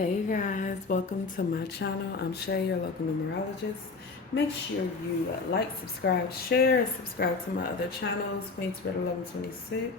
Hey guys, welcome to my channel. I'm Shay, your local numerologist. Make sure you like, subscribe, share, and subscribe to my other channels, Queen Spirit 1126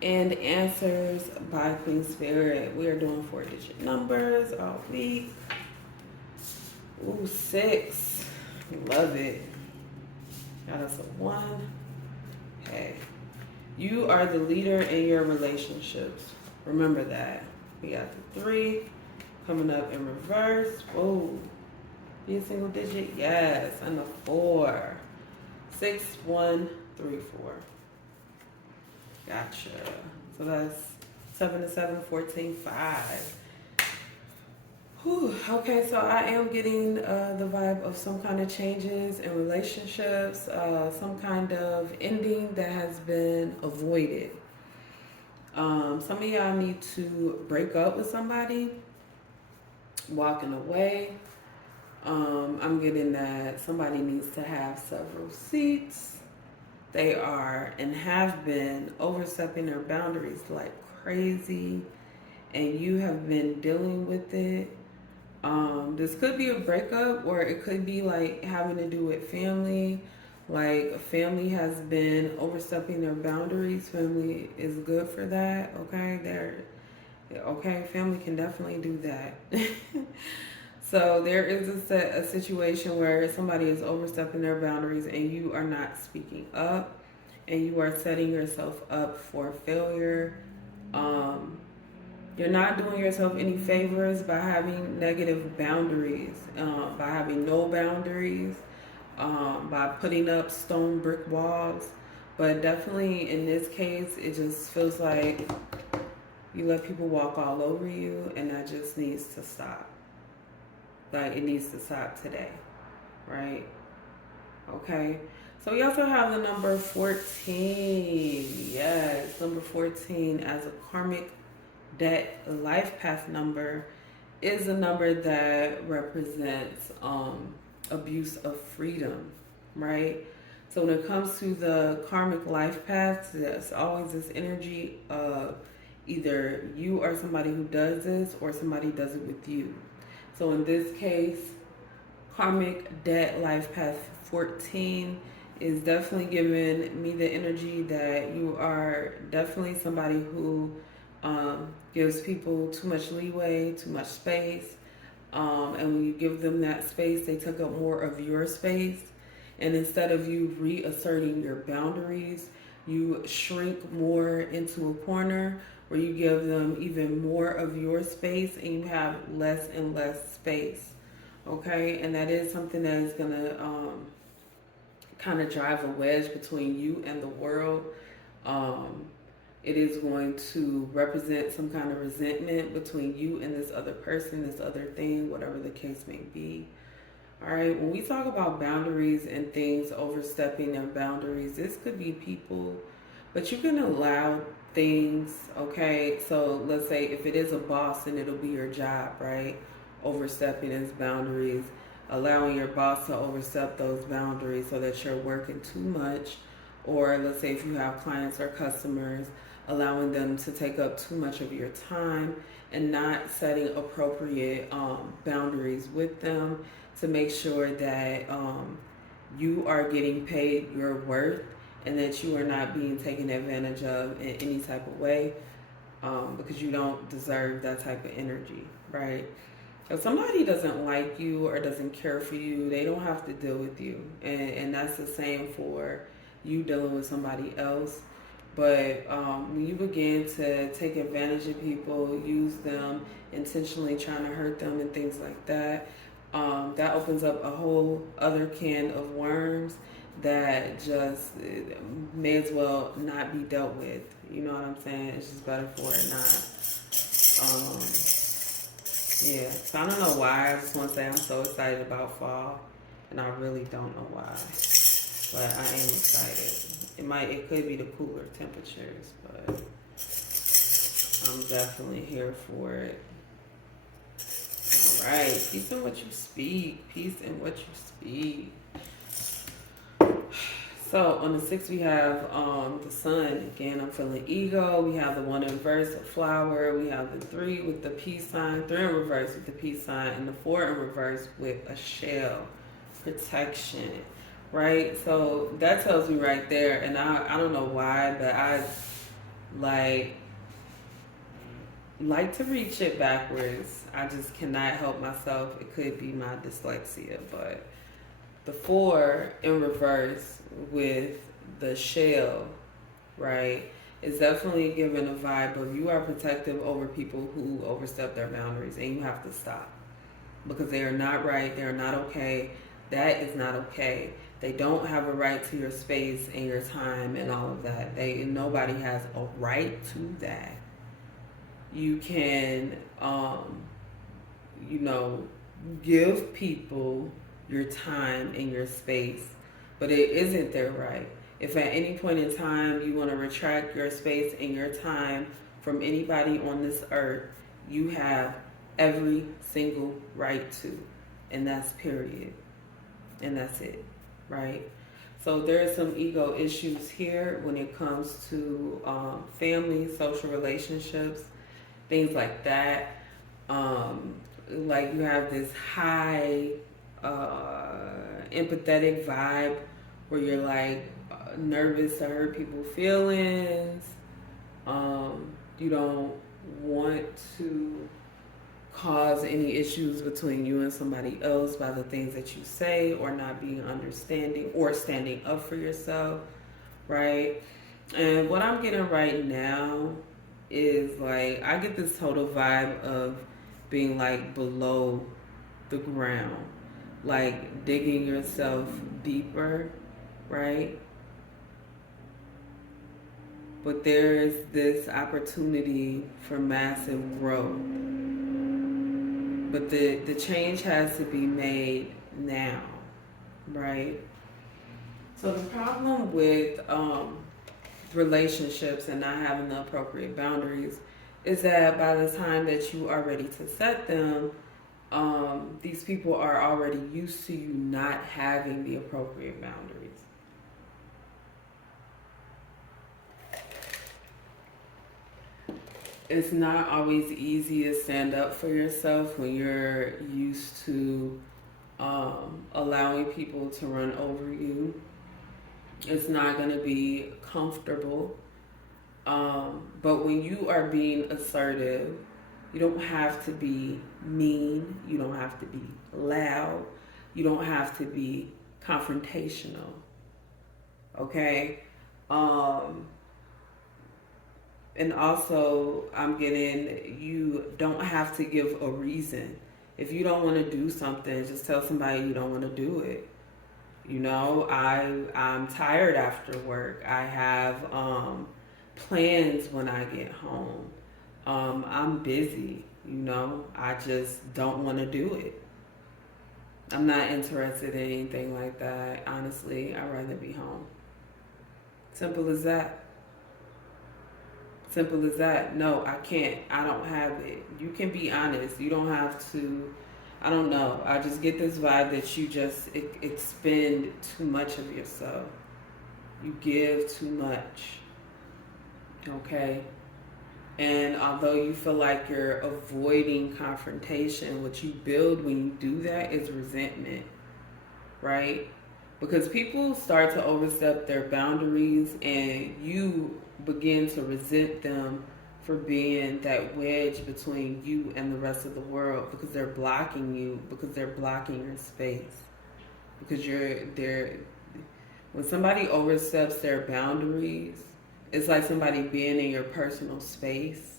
and Answers by Queen Spirit. We are doing 4-digit numbers all week. Ooh, 6. Love it. Got us a 1. Hey, you are the leader in your relationships. Remember that. We got the 3 coming up in reverse. Whoa. Be a single digit? Yes. And the 4. 6, 1, 3, 4. Gotcha. So that's 7 to 7, 14, 5. Whew. Okay, so I am getting the vibe of some kind of changes in relationships, some kind of ending that has been avoided. Some of y'all need to break up with somebody, walking away. I'm getting that somebody needs to have several seats. They are and have been overstepping their boundaries like crazy, and you have been dealing with it. This could be a breakup, or it could be like having to do with family. Like family has been overstepping their boundaries. Family is good for that. Okay, family can definitely do that. So there is a situation where somebody is overstepping their boundaries and you are not speaking up, and you are setting yourself up for failure. You're not doing yourself any favors by having negative boundaries, by having no boundaries, by putting up stone brick walls. But definitely in this case, it just feels like you let people walk all over you, and that just needs to stop. Like, it needs to stop today, right? Okay. So we also have the number 14. Yes, number 14 as a karmic debt life path number is a number that represents abuse of freedom, right? So when it comes to the karmic life path, there's always this energy of either you are somebody who does this or somebody does it with you. So in this case, karmic debt life path 14 is definitely giving me the energy that you are definitely somebody who gives people too much leeway, too much space. And when you give them that space, they took up more of your space. And instead of you reasserting your boundaries, you shrink more into a corner where you give them even more of your space and you have less and less space. Okay? And that is something that is going to kind of drive a wedge between you and the world. It is going to represent some kind of resentment between you and this other person, this other thing, whatever the case may be. All right, when we talk about boundaries and things overstepping their boundaries, this could be people, but you can allow things, okay? So let's say if it is a boss, then it'll be your job, right? Overstepping his boundaries, allowing your boss to overstep those boundaries so that you're working too much. Or let's say if you have clients or customers, allowing them to take up too much of your time and not setting appropriate boundaries with them to make sure that you are getting paid your worth and that you are not being taken advantage of in any type of way, because you don't deserve that type of energy, right? If somebody doesn't like you or doesn't care for you, they don't have to deal with you. And that's the same for you dealing with somebody else. But when you begin to take advantage of people, use them, intentionally trying to hurt them and things like that, that opens up a whole other can of worms that just may as well not be dealt with. You know what I'm saying? It's just better for it not. Yeah, so I don't know why. I just want to say I'm so excited about fall, and I really don't know why, but I am excited. It could be the cooler temperatures, but I'm definitely here for it. All right, peace in what you speak. Peace in what you speak. So on the 6th, we have the sun. Again, I'm feeling ego. We have the 1 in reverse, a flower. We have the 3 with the peace sign, 3 in reverse with the peace sign, and the 4 in reverse with a shell, protection, right? So that tells me right there, and I don't know why, but I like to read shit backwards. I just cannot help myself. It could be my dyslexia, but the 4 in reverse with the shell, right, is definitely giving a vibe of you are protective over people who overstep their boundaries, and you have to stop because they are not right. They are not okay. That is not okay. They don't have a right to your space and your time and all of that. Nobody has a right to that. You can, give people your time and your space, but it isn't their right. If at any point in time you want to retract your space and your time from anybody on this earth, you have every single right to, and that's period. And that's it, right? So there are some ego issues here when it comes to family, social relationships, things like that. Like you have this high empathetic vibe where you're like nervous to hurt people's feelings. You don't want to cause any issues between you and somebody else by the things that you say or not being understanding or standing up for yourself, right? And what I'm getting right now is like I get this total vibe of being like below the ground, like digging yourself deeper, right? But there is this opportunity for massive growth. But the change has to be made now, right? So the problem with relationships and not having the appropriate boundaries is that by the time that you are ready to set them, these people are already used to you not having the appropriate boundaries. It's not always easy to stand up for yourself when you're used to allowing people to run over you. It's not going to be comfortable. But when you are being assertive, you don't have to be mean. You don't have to be loud. You don't have to be confrontational. Okay? And also, I'm getting you don't have to give a reason. If you don't want to do something, just tell somebody you don't want to do it. You know, I'm tired after work. I have plans when I get home. I'm busy, you know. I just don't want to do it. I'm not interested in anything like that. Honestly, I'd rather be home. Simple as that. Simple as that. No, I can't. I don't have it. You can be honest. You don't have to. I don't know. I just get this vibe that you just expend too much of yourself. You give too much. Okay? And although you feel like you're avoiding confrontation, what you build when you do that is resentment. Right? Because people start to overstep their boundaries and you begin to resent them for being that wedge between you and the rest of the world, because they're blocking you, because they're blocking your space. Because when somebody oversteps their boundaries, it's like somebody being in your personal space.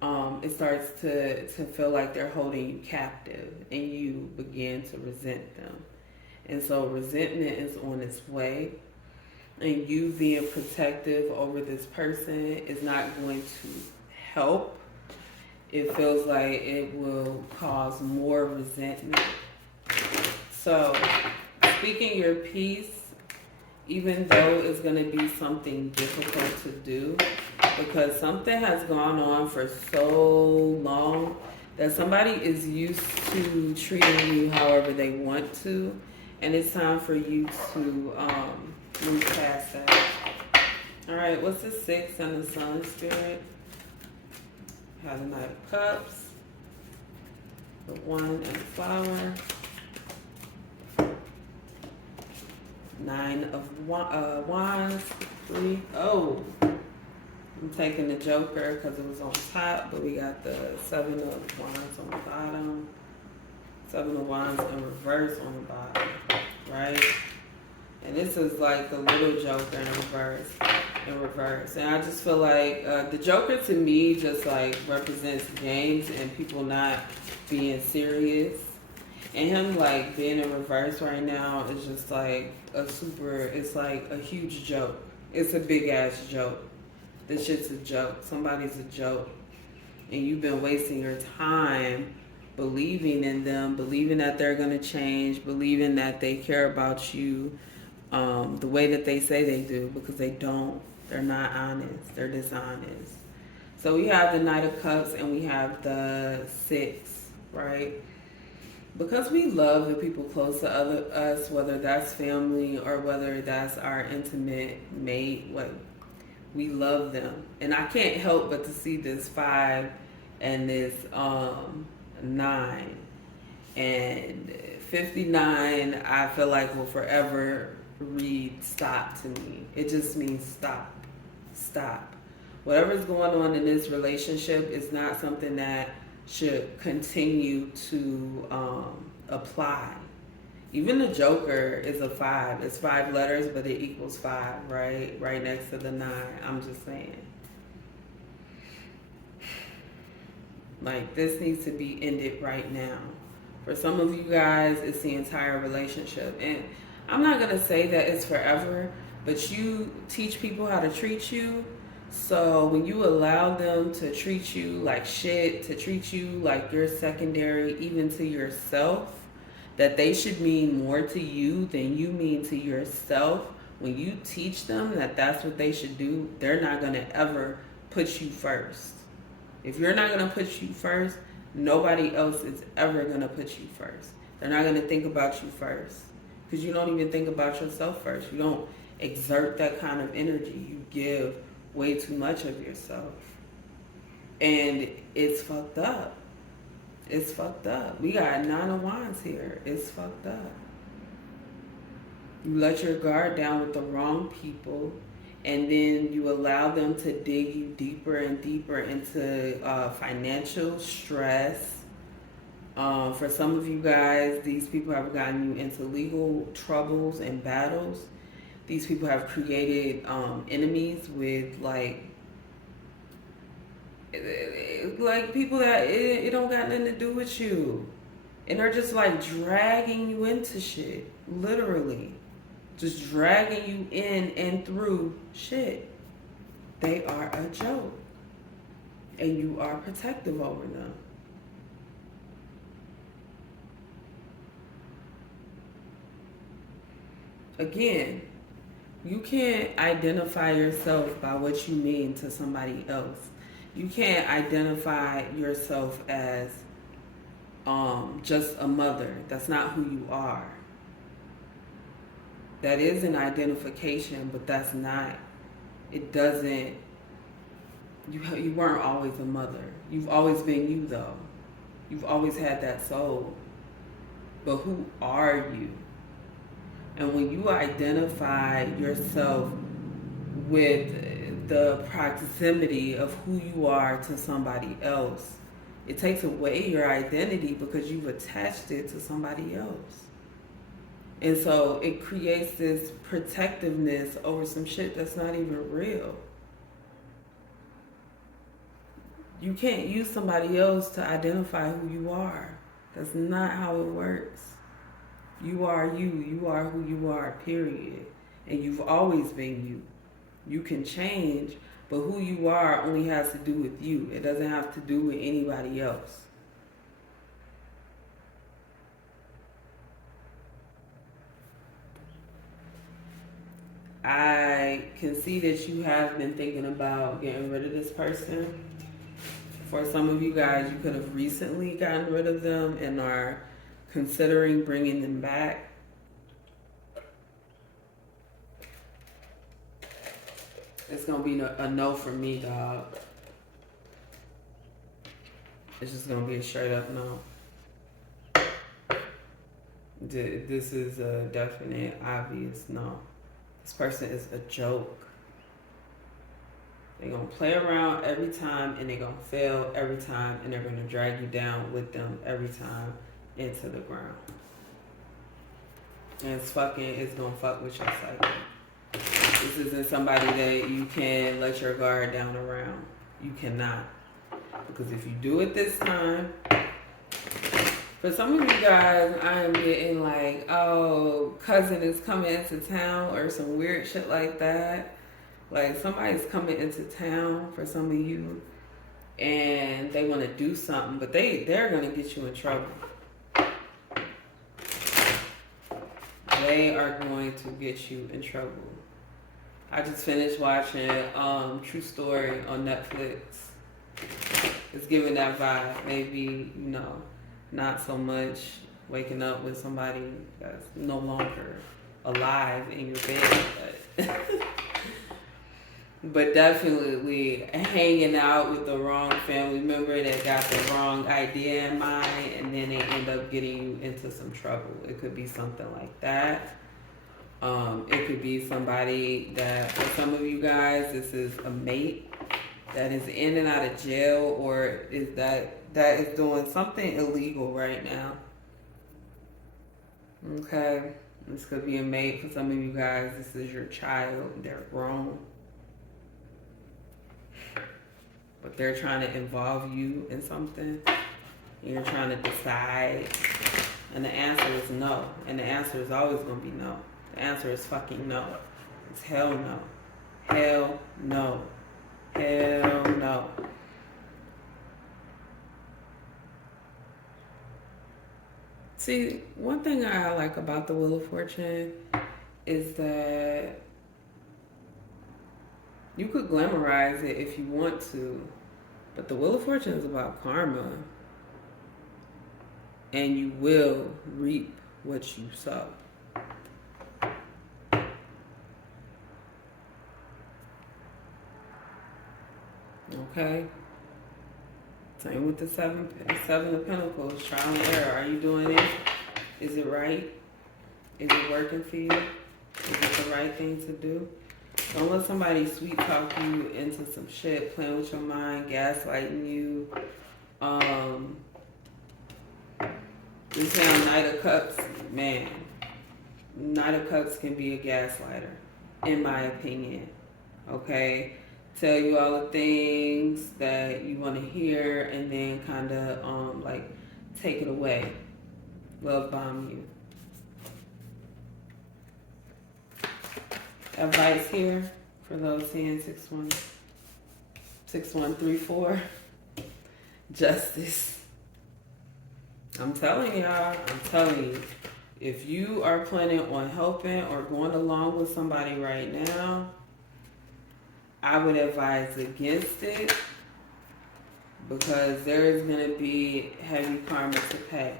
It starts to feel like they're holding you captive and you begin to resent them. And so resentment is on its way. And you being protective over this person is not going to help. It feels like it will cause more resentment. So, speaking your piece, even though it's going to be something difficult to do, because something has gone on for so long that somebody is used to treating you however they want to, and it's time for you to move past that. All right, what's the 6 and the Sun spirit? Have the Knight of Cups, the 1 and the Flower, 9 of Wands, 3. Oh, I'm taking the Joker because it was on top, but we got the 7 of Wands on the bottom, 7 of Wands in reverse on the bottom, right? And this is like the little Joker in reverse. And I just feel like the Joker to me just like represents games and people not being serious. And him like being in reverse right now is just like it's like a huge joke. It's a big ass joke. This shit's a joke. Somebody's a joke. And you've been wasting your time believing in them, believing that they're going to change, believing that they care about you the way that they say they do, because they don't. They're not honest. They're dishonest. So we have the Knight of Cups and we have the 6, right? Because we love the people close to us, whether that's family or whether that's our intimate mate, we love them. And I can't help but to see this 5 and this 9. And 59, I feel like will forever read stop to me. It just means stop. Stop. Whatever's going on in this relationship is not something that should continue to apply. Even the Joker is a 5. It's 5 letters, but it equals 5, right? Right next to the 9. I'm just saying. Like, this needs to be ended right now. For some of you guys, it's the entire relationship. And I'm not going to say that it's forever, but you teach people how to treat you. So when you allow them to treat you like shit, to treat you like you're secondary, even to yourself, that they should mean more to you than you mean to yourself. When you teach them that that's what they should do, they're not going to ever put you first. If you're not going to put you first, nobody else is ever going to put you first. They're not going to think about you first. Because you don't even think about yourself first. You don't exert that kind of energy. You give way too much of yourself. And it's fucked up. It's fucked up. We got 9 of Wands here. It's fucked up. You let your guard down with the wrong people, and then you allow them to dig you deeper and deeper into financial stress. For some of you guys, these people have gotten you into legal troubles and battles. These people have created enemies with like people that it don't got nothing to do with you. And they're just like dragging you into shit. Literally. Just dragging you in and through shit. They are a joke. And you are protective over them. Again, you can't identify yourself by what you mean to somebody else. You can't identify yourself as just a mother. That's not who you are. That is an identification, but that's not, it doesn't, you weren't always a mother. You've always been you though. You've always had that soul. But who are you? And when you identify yourself with the proximity of who you are to somebody else, it takes away your identity because you've attached it to somebody else. And so it creates this protectiveness over some shit that's not even real. You can't use somebody else to identify who you are. That's not how it works. You are you. You are who you are, period. And you've always been you. You can change, but who you are only has to do with you. It doesn't have to do with anybody else. I can see that you have been thinking about getting rid of this person. For some of you guys, you could have recently gotten rid of them and are considering bringing them back. It's gonna be a no for me, dog. It's just gonna be a straight up no. This is a definite, obvious no. This person is a joke. They're gonna play around every time and they're gonna fail every time and they're gonna drag you down with them every time into the ground. And it's gonna fuck with your psyche. This isn't somebody that you can let your guard down around. You cannot. Because if you do it this time, for some of you guys, I am getting like, oh, cousin is coming into town or some weird shit like that. Like somebody's coming into town for some of you and they want to do something, but they're going to get you in trouble. They are going to get you in trouble. I just finished watching True Story on Netflix. It's giving that vibe. Maybe, not so much waking up with somebody that's no longer alive in your bed, but definitely hanging out with the wrong family member that got the wrong idea in mind, and then they end up getting you into some trouble. It could be something like that. It could be somebody that, for some of you guys, this is a mate that is in and out of jail, or is that is doing something illegal right now. Okay, this could be a mate for some of you guys. This is your child. They're grown, but they're trying to involve you in something. And you're trying to decide, and the answer is no. And the answer is always going to be no. The answer is fucking no. It's hell no. Hell no. Hell no. See, one thing I like about the Wheel of Fortune is that you could glamorize it if you want to, but the Wheel of Fortune is about karma. And you will reap what you sow. Okay? Same with the seven of Pentacles. Trial and error. Are you doing it? Is it right? Is it working for you? Is it the right thing to do? Don't let somebody sweet talk you into some shit, playing with your mind, gaslighting you. This now Knight of Cups, man. Knight of Cups can be a gaslighter, in my opinion. Okay? Tell you all the things that you want to hear and then kind of take it away. Love bomb you. Advice here for those seeing 6134. Justice. I'm telling y'all, if you are planning on helping or going along with somebody right now, I would advise against it, because there is going to be heavy karma to pay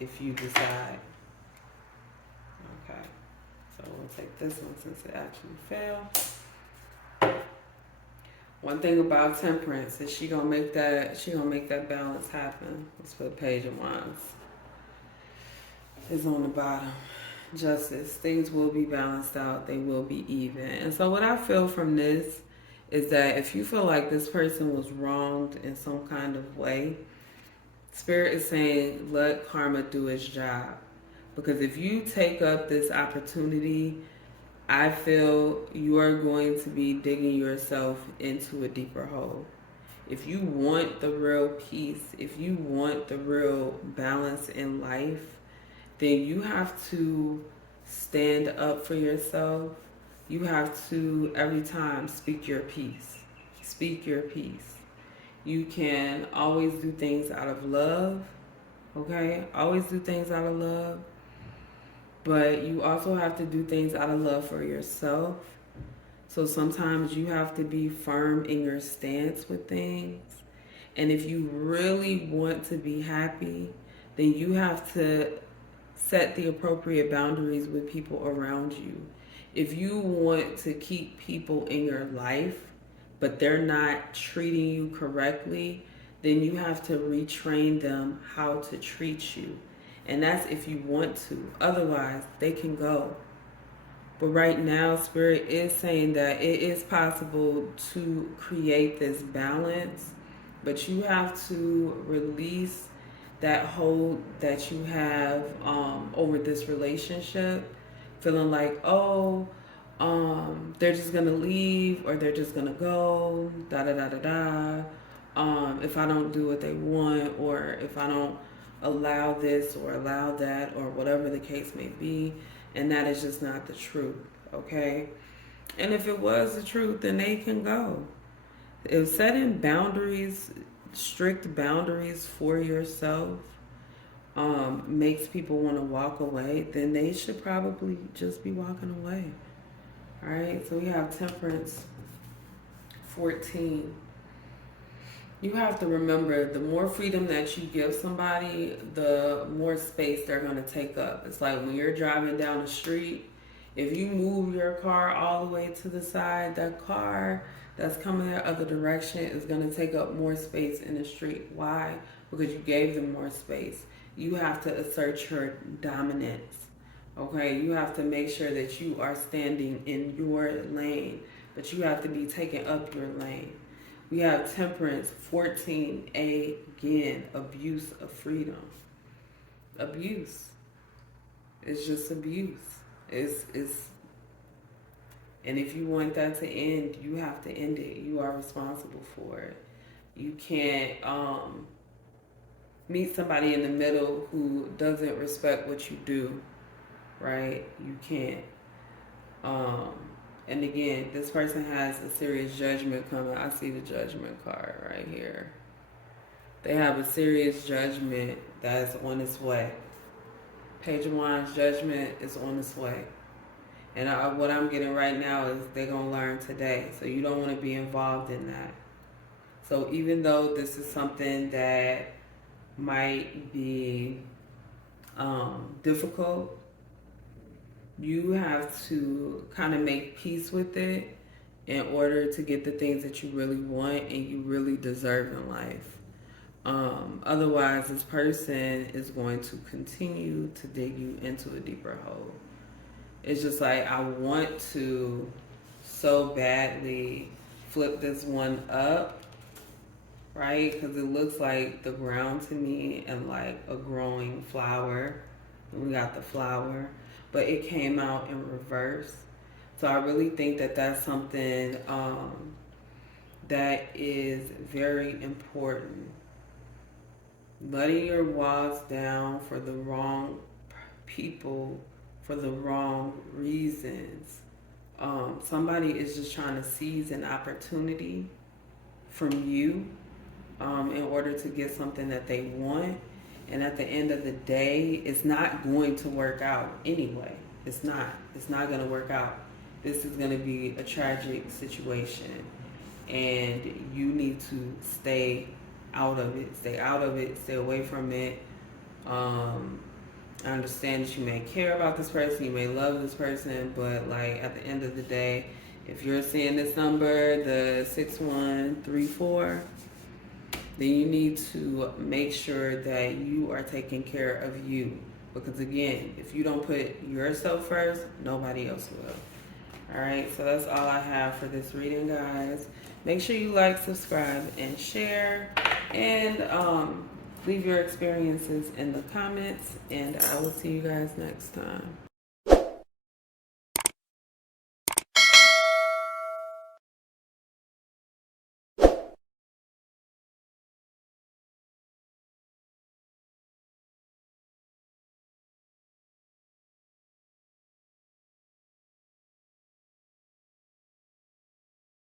if you decide. Okay, so we'll take this one since it actually failed. One thing about Temperance is she gonna make that balance happen. Let's put Page of Wands is on the bottom. Justice. Things will be balanced out. They will be even. And so what I feel from this is that if you feel like this person was wronged in some kind of way, Spirit is saying let karma do its job. Because if you take up this opportunity, I feel you are going to be digging yourself into a deeper hole. If you want the real peace, if you want the real balance in life, then you have to stand up for yourself. You have to, every time, speak your piece. Speak your piece. You can always do things out of love, okay? Always do things out of love. But you also have to do things out of love for yourself. So sometimes you have to be firm in your stance with things. And if you really want to be happy, then you have to set the appropriate boundaries with people around you. If you want to keep people in your life, but they're not treating you correctly, then you have to retrain them how to treat you. And that's if you want to. Otherwise, they can go. But right now, Spirit is saying that it is possible to create this balance, but you have to release that hold that you have over this relationship, feeling like, oh, they're just gonna leave or they're just gonna go, da da da da da. If I don't do what they want, or if I don't allow this or allow that, or whatever the case may be, and that is just not the truth, okay? And if it was the truth, then they can go. If setting boundaries, strict boundaries for yourself, makes people want to walk away, then they should probably just be walking away. All right, so we have Temperance 14. You have to remember, the more freedom that you give somebody, the more space they're going to take up. It's like when you're driving down the street, if you move your car all the way to the side, that car that's coming the other direction is going to take up more space in the street. Why? Because you gave them more space. You have to assert your dominance. Okay, you have to make sure that you are standing in your lane, but you have to be taking up your lane. We have Temperance 14, again, abuse of freedom. Abuse. It's just abuse. It's and if you want that to end, you have to end it. You are responsible for it. You can't meet somebody in the middle who doesn't respect what you do, right? You can't. And again, this person has a serious judgment coming. I see the judgment card right here. They have a serious judgment that's on its way. Page of Wands, judgment is on its way. And what I'm getting right now is they're going to learn today. So you don't want to be involved in that. So even though this is something that might be difficult, you have to kind of make peace with it in order to get the things that you really want and you really deserve in life. Otherwise, this person is going to continue to dig you into a deeper hole. It's just like, I want to so badly flip this one up, right? Because it looks like the ground to me and like a growing flower. We got the flower, but it came out in reverse. So I really think that that's something that is very important. Letting your walls down for the wrong people, for the wrong reasons. Somebody is just trying to seize an opportunity from you in order to get something that they want. And at the end of the day, it's not going to work out anyway. It's not. It's not going to work out. This is going to be a tragic situation. And you need to stay out of it. Stay out of it. Stay away from it. I understand that you may care about this person. You may love this person. But like at the end of the day, if you're seeing this number, the 6134, then you need to make sure that you are taking care of you. Because again, if you don't put yourself first, nobody else will. Alright, so that's all I have for this reading, guys. Make sure you like, subscribe, and share. And leave your experiences in the comments. And I will see you guys next time.